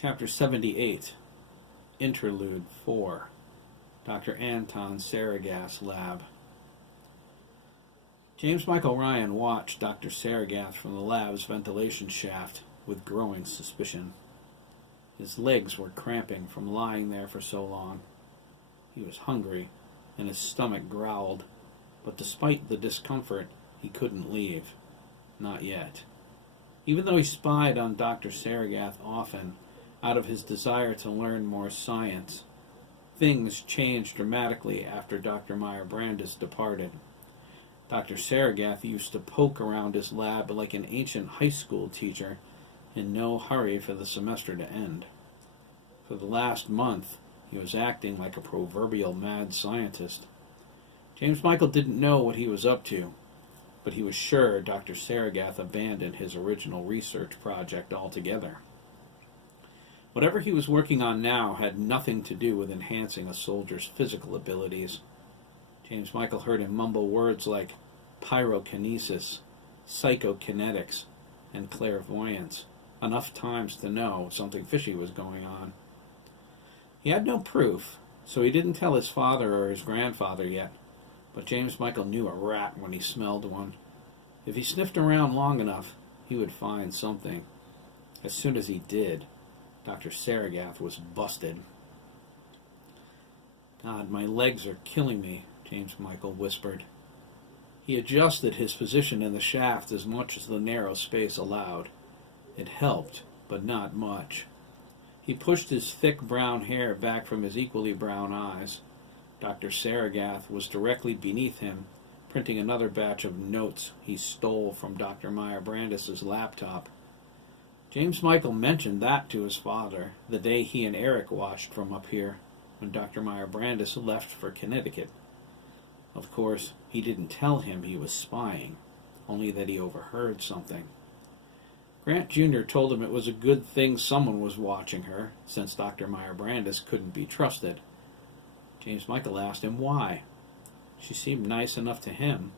Chapter 78, Interlude 4, Dr. Anton Saragas' Lab. James Michael Ryan watched Dr. Saragas from the lab's ventilation shaft with growing suspicion. His legs were cramping from lying there for so long. He was hungry, and his stomach growled, but despite the discomfort, he couldn't leave. Not yet. Even though he spied on Dr. Saragas often, out of his desire to learn more science, things changed dramatically after Dr. Meyer-Brandes departed. Dr. Saragas used to poke around his lab like an ancient high school teacher, in no hurry for the semester to end. For the last month, he was acting like a proverbial mad scientist. James Michael didn't know what he was up to, but he was sure Dr. Saragas abandoned his original research project altogether. Whatever he was working on now had nothing to do with enhancing a soldier's physical abilities. James Michael heard him mumble words like pyrokinesis, psychokinetics, and clairvoyance, enough times to know something fishy was going on. He had no proof, so he didn't tell his father or his grandfather yet, but James Michael knew a rat when he smelled one. If he sniffed around long enough, he would find something. As soon as he did, Dr. Saragas was busted. "God, my legs are killing me," James Michael whispered. He adjusted his position in the shaft as much as the narrow space allowed. It helped, but not much. He pushed his thick brown hair back from his equally brown eyes. Dr. Saragas was directly beneath him, printing another batch of notes he stole from Dr. Meyer-Brandes' laptop. James Michael mentioned that to his father the day he and Eric watched from up here, when Dr. Meyer-Brandes left for Connecticut. Of course, he didn't tell him he was spying, only that he overheard something. Grant Jr. told him it was a good thing someone was watching her, since Dr. Meyer-Brandes couldn't be trusted. James Michael asked him why. She seemed nice enough to him.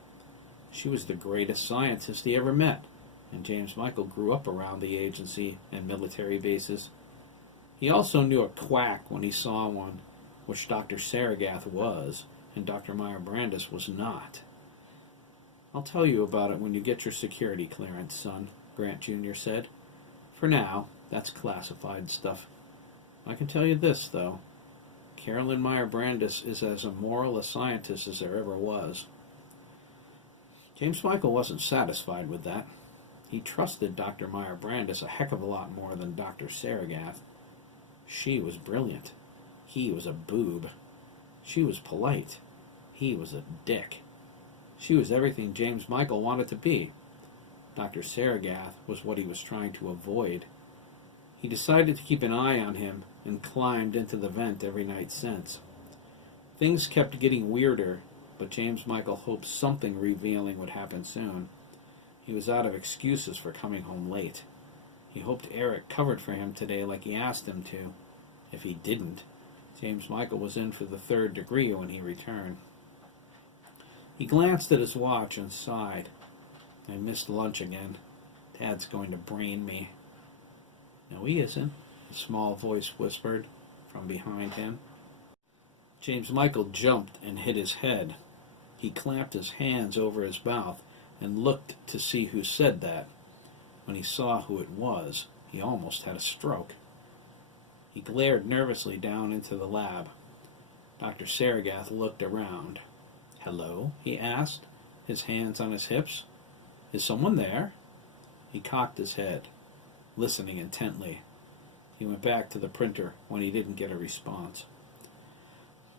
She was the greatest scientist he ever met, and James Michael grew up around the agency and military bases. He also knew a quack when he saw one, which Dr. Saragas was, and Dr. Meyer-Brandes was not. "I'll tell you about it when you get your security clearance, son," Grant Jr. said. "For now, that's classified stuff. I can tell you this, though. Carolyn Meyer-Brandes is as immoral a scientist as there ever was." James Michael wasn't satisfied with that. He trusted Dr. Meyer-Brandes a heck of a lot more than Dr. Saragas. She was brilliant. He was a boob. She was polite. He was a dick. She was everything James Michael wanted to be. Dr. Saragas was what he was trying to avoid. He decided to keep an eye on him and climbed into the vent every night since. Things kept getting weirder, but James Michael hoped something revealing would happen soon. He was out of excuses for coming home late. He hoped Eric covered for him today like he asked him to. If he didn't, James Michael was in for the third degree when he returned. He glanced at his watch and sighed. "I missed lunch again. Dad's going to brain me." "No, he isn't," a small voice whispered from behind him. James Michael jumped and hit his head. He clamped his hands over his mouth and looked to see who said that. When he saw who it was, he almost had a stroke. He glared nervously down into the lab. Dr. Saragas looked around. "Hello?" he asked, his hands on his hips. "Is someone there?" He cocked his head, listening intently. He went back to the printer when he didn't get a response.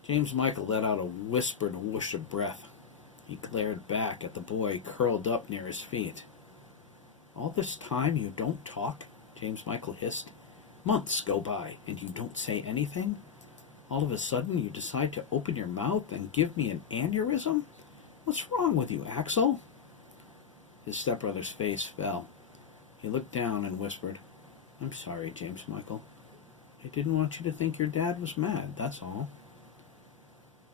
James Michael let out a whispered whoosh of breath. He glared back at the boy curled up near his feet. "All this time you don't talk?" James Michael hissed. "Months go by and you don't say anything? All of a sudden you decide to open your mouth and give me an aneurysm? What's wrong with you, Axel?" His stepbrother's face fell. He looked down and whispered, "I'm sorry, James Michael. I didn't want you to think your dad was mad, that's all."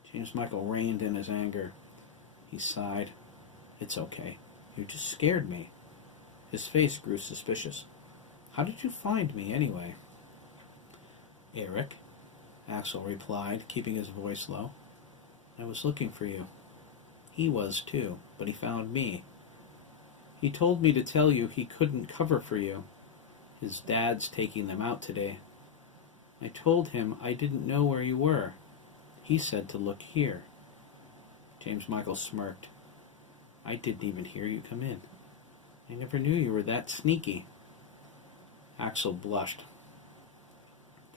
James Michael reined in his anger. He sighed. "It's okay. You just scared me." His face grew suspicious. "How did you find me, anyway?" Eric, Axel replied, keeping his voice low. I was looking for you. He was too, but he found me. He told me to tell you he couldn't cover for you. His dad's taking them out today. I told him I didn't know where you were. He said to look here. James Michael smirked. I didn't even hear you come in. I never knew you were that sneaky. Axel blushed.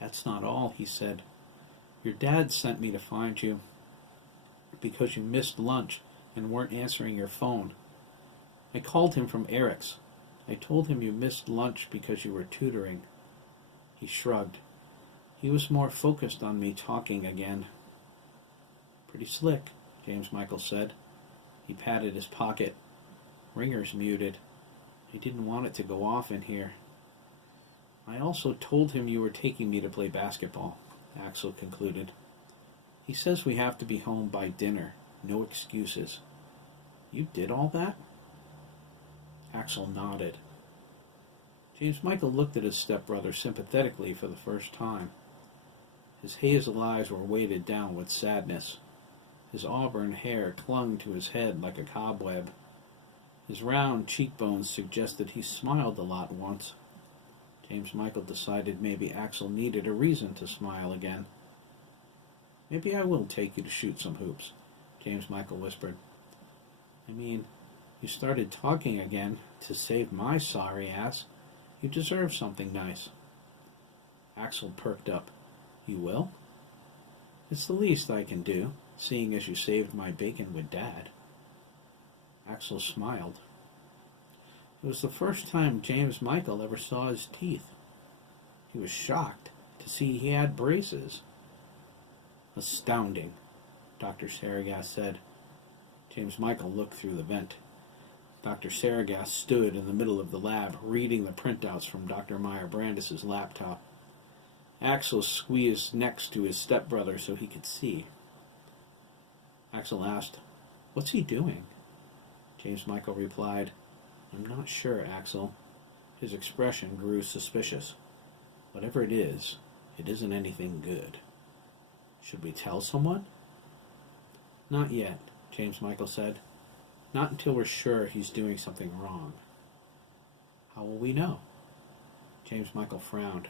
That's not all, he said. Your dad sent me to find you because you missed lunch and weren't answering your phone. I called him from Eric's. I told him you missed lunch because you were tutoring. He shrugged. He was more focused on me talking again. Pretty slick, James Michael said. He patted his pocket. Ringer's muted. I didn't want it to go off in here. I also told him you were taking me to play basketball, Axel concluded. He says we have to be home by dinner. No excuses. You did all that? Axel nodded. James Michael looked at his stepbrother sympathetically for the first time. His hazel eyes were weighted down with sadness. His auburn hair clung to his head like a cobweb. His round cheekbones suggested he smiled a lot once. James Michael decided maybe Axel needed a reason to smile again. Maybe I will take you to shoot some hoops, James Michael whispered. I mean, you started talking again to save my sorry ass. You deserve something nice. Axel perked up. You will? It's the least I can do, seeing as you saved my bacon with Dad. Axel smiled. It was the first time James Michael ever saw his teeth. He was shocked to see he had braces. Astounding, Dr. Saragas said. James Michael looked through the vent. Dr. Saragas stood in the middle of the lab, reading the printouts from Dr. Meyer Brandis' laptop. Axel squeezed next to his stepbrother so he could see. Axel asked, What's he doing? James Michael replied, I'm not sure, Axel. His expression grew suspicious. Whatever it isn't anything good. Should we tell someone? Not yet, James Michael said. Not until we're sure he's doing something wrong. How will we know? James Michael frowned.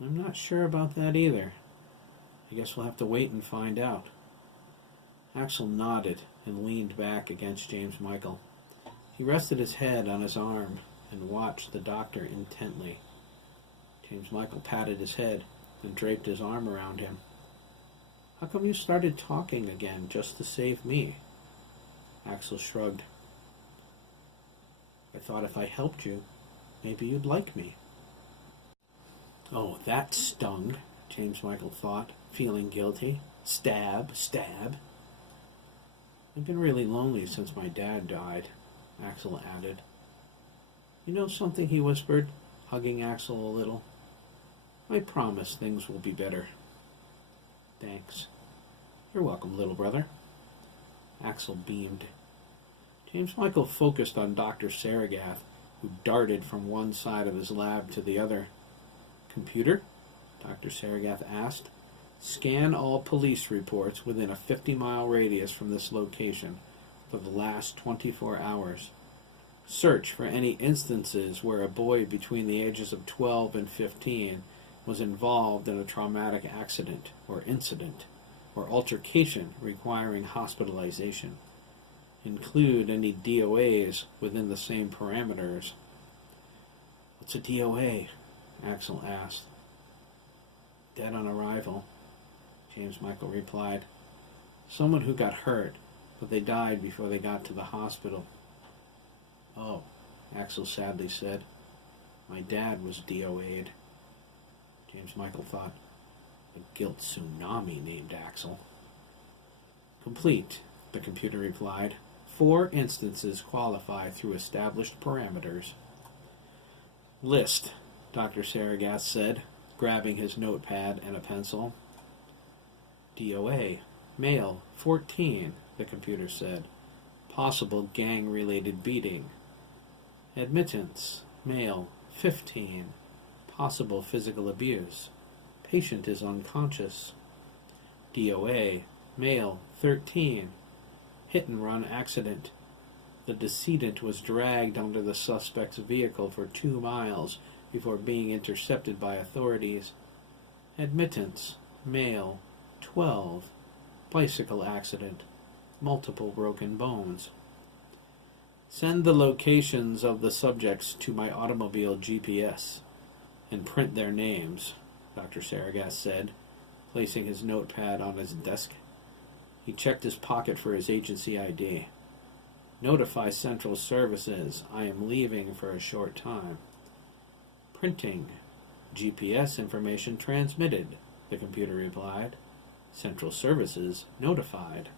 I'm not sure about that either. I guess we'll have to wait and find out. Axel nodded and leaned back against James Michael. He rested his head on his arm and watched the doctor intently. James Michael patted his head and draped his arm around him. How come you started talking again just to save me? Axel shrugged. I thought if I helped you, maybe you'd like me. Oh, that stung, James Michael thought, feeling guilty. Stab, stab. I've been really lonely since my dad died, Axel added. You know something, he whispered, hugging Axel a little. I promise things will be better. Thanks. You're welcome, little brother. Axel beamed. James Michael focused on Dr. Saragas, who darted from one side of his lab to the other. Computer? Dr. Saragas asked. Scan all police reports within a 50-mile radius from this location for the last 24 hours. Search for any instances where a boy between the ages of 12 and 15 was involved in a traumatic accident or incident or altercation requiring hospitalization. Include any DOAs within the same parameters. What's a DOA? Axel asked. Dead on arrival, James Michael replied. Someone who got hurt, but they died before they got to the hospital. Oh, Axel sadly said. My dad was DOA'd. James Michael thought. A guilt tsunami named Axel. Complete, the computer replied. 4 instances qualify through established parameters. List, Dr. Saragas said, grabbing his notepad and a pencil. DOA, male, 14, the computer said. Possible gang-related beating. Admittance, male, 15. Possible physical abuse. Patient is unconscious. DOA, male, 13. Hit-and-run accident. The decedent was dragged under the suspect's vehicle for 2 miles before being intercepted by authorities. Admittance, male, 12. Bicycle accident. Multiple broken bones. Send the locations of the subjects to my automobile GPS and print their names, Dr. Saragas said, placing his notepad on his desk. He checked his pocket for his agency ID. Notify Central Services. I am leaving for a short time. Printing. GPS information transmitted, the computer replied. Central Services notified.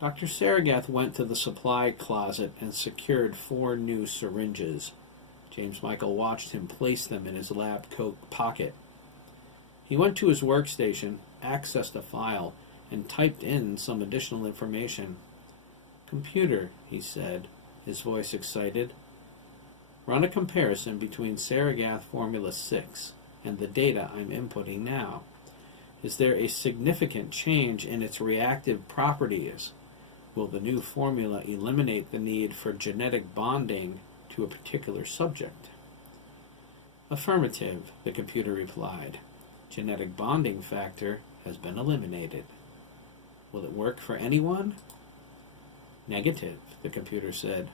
Dr. Saragas went to the supply closet and secured 4 new syringes. James Michael watched him place them in his lab coat pocket. He went to his workstation, accessed a file, and typed in some additional information. Computer, he said, his voice excited. Run a comparison between Saragas Formula 6 and the data I'm inputting now. Is there a significant change in its reactive properties? Will the new formula eliminate the need for genetic bonding to a particular subject? Affirmative, the computer replied. Genetic bonding factor has been eliminated. Will it work for anyone? Negative, the computer said.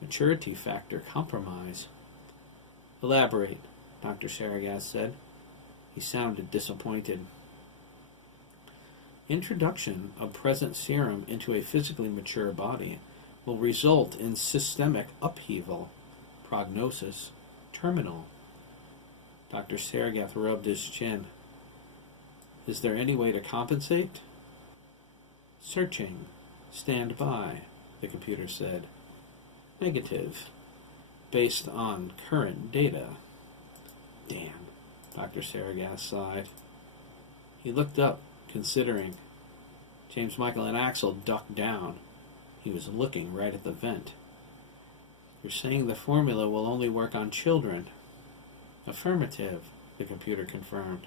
Maturity factor compromise. Elaborate, Dr. Saragas said. He sounded disappointed. Introduction of present serum into a physically mature body will result in systemic upheaval. Prognosis terminal. Dr. Saragas rubbed his chin. Is there any way to compensate? Searching. Stand by, the computer said. Negative. Based on current data. Damn, Dr. Saragas sighed. He looked up, considering. James Michael and Axel ducked down. He was looking right at the vent. You're saying the formula will only work on children? Affirmative, the computer confirmed.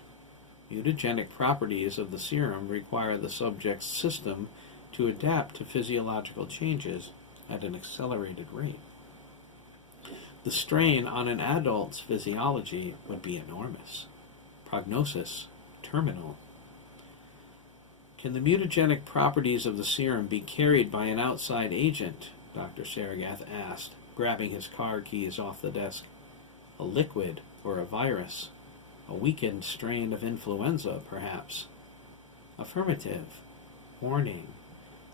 Mutagenic properties of the serum require the subject's system to adapt to physiological changes at an accelerated rate. The strain on an adult's physiology would be enormous. Prognosis terminal. Can the mutagenic properties of the serum be carried by an outside agent? Dr. Saragas asked, grabbing his car keys off the desk. A liquid or a virus? A weakened strain of influenza, perhaps? Affirmative. Warning.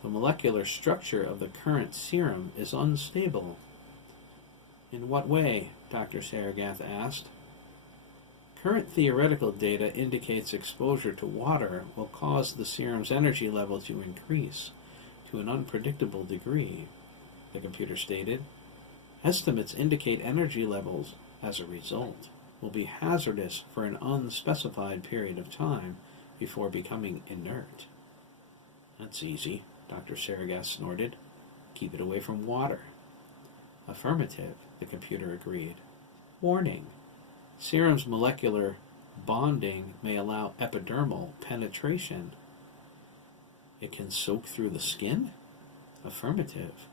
The molecular structure of the current serum is unstable. In what way? Dr. Saragas asked. Current theoretical data indicates exposure to water will cause the serum's energy level to increase to an unpredictable degree, the computer stated. Estimates indicate energy levels, as a result, will be hazardous for an unspecified period of time before becoming inert. That's easy, Dr. Saragas snorted. Keep it away from water. Affirmative, the computer agreed. Warning. Serum's molecular bonding may allow epidermal penetration. It can soak through the skin? Affirmative.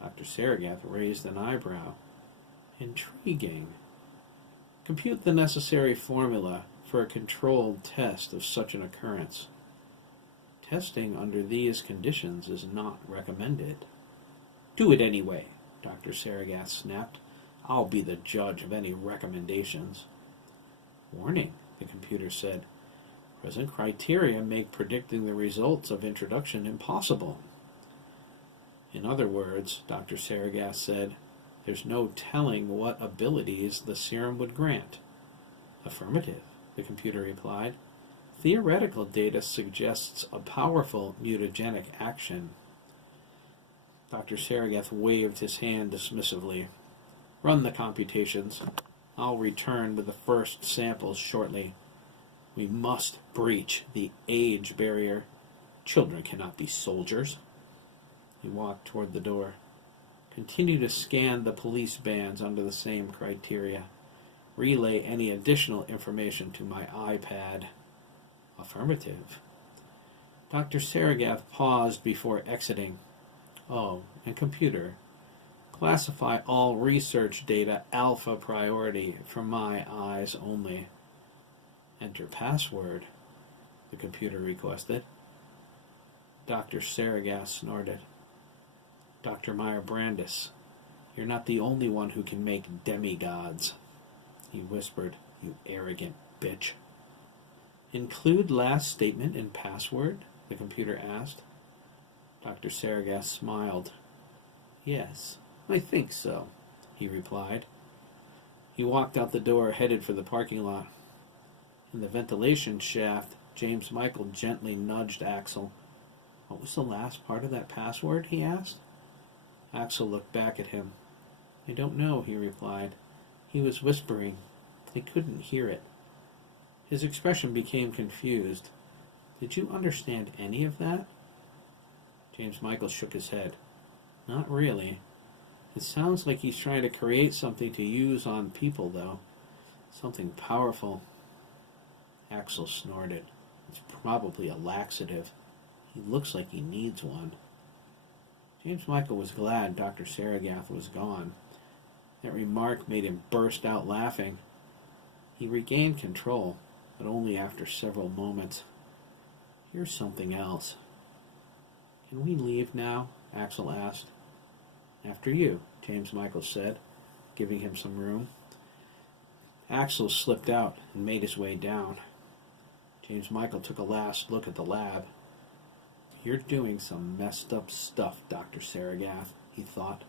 Dr. Saragas raised an eyebrow. Intriguing. Compute the necessary formula for a controlled test of such an occurrence. Testing under these conditions is not recommended. Do it anyway, Dr. Saragas snapped. I'll be the judge of any recommendations. Warning, the computer said. Present criteria make predicting the results of introduction impossible. In other words, Dr. Saragas said, there's no telling what abilities the serum would grant. Affirmative, the computer replied. Theoretical data suggests a powerful mutagenic action. Dr. Saragas waved his hand dismissively. Run the computations. I'll return with the first samples shortly. We must breach the age barrier. Children cannot be soldiers. He walked toward the door. Continue to scan the police bands under the same criteria. relay any additional information to my iPad. Affirmative. Dr. Saragath paused before exiting. Oh, and computer, classify all research data alpha priority for my eyes only. Enter password, the computer requested. Dr. Saragath snorted. Dr. Meyer-Brandis, you're not the only one who can make demigods. He whispered, you arrogant bitch. Include last statement in password? The computer asked. Dr. Saragath smiled. Yes, I think so, he replied. He walked out the door, headed for the parking lot. In the ventilation shaft, James Michael gently nudged Axel. What was the last part of that password? He asked. Axel looked back at him. I don't know, he replied. He was whispering. I couldn't hear it. His expression became confused. Did you understand any of that? James Michael shook his head. Not really. It sounds like he's trying to create something to use on people, though. Something powerful. Axel snorted. It's probably a laxative. He looks like he needs one. James Michael was glad Dr. Saragath was gone. That remark made him burst out laughing. He regained control, but only after several moments. Here's something else. Can we leave now? Axel asked. After you, James Michael said, giving him some room. Axel slipped out and made his way down. James Michael took a last look at the lab. You're doing some messed up stuff, Dr. Saragath, he thought.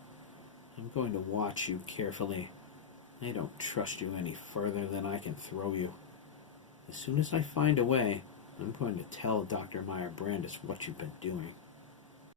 I'm going to watch you carefully. I don't trust you any further than I can throw you. As soon as I find a way, I'm going to tell Dr. Meyer-Brandis what you've been doing.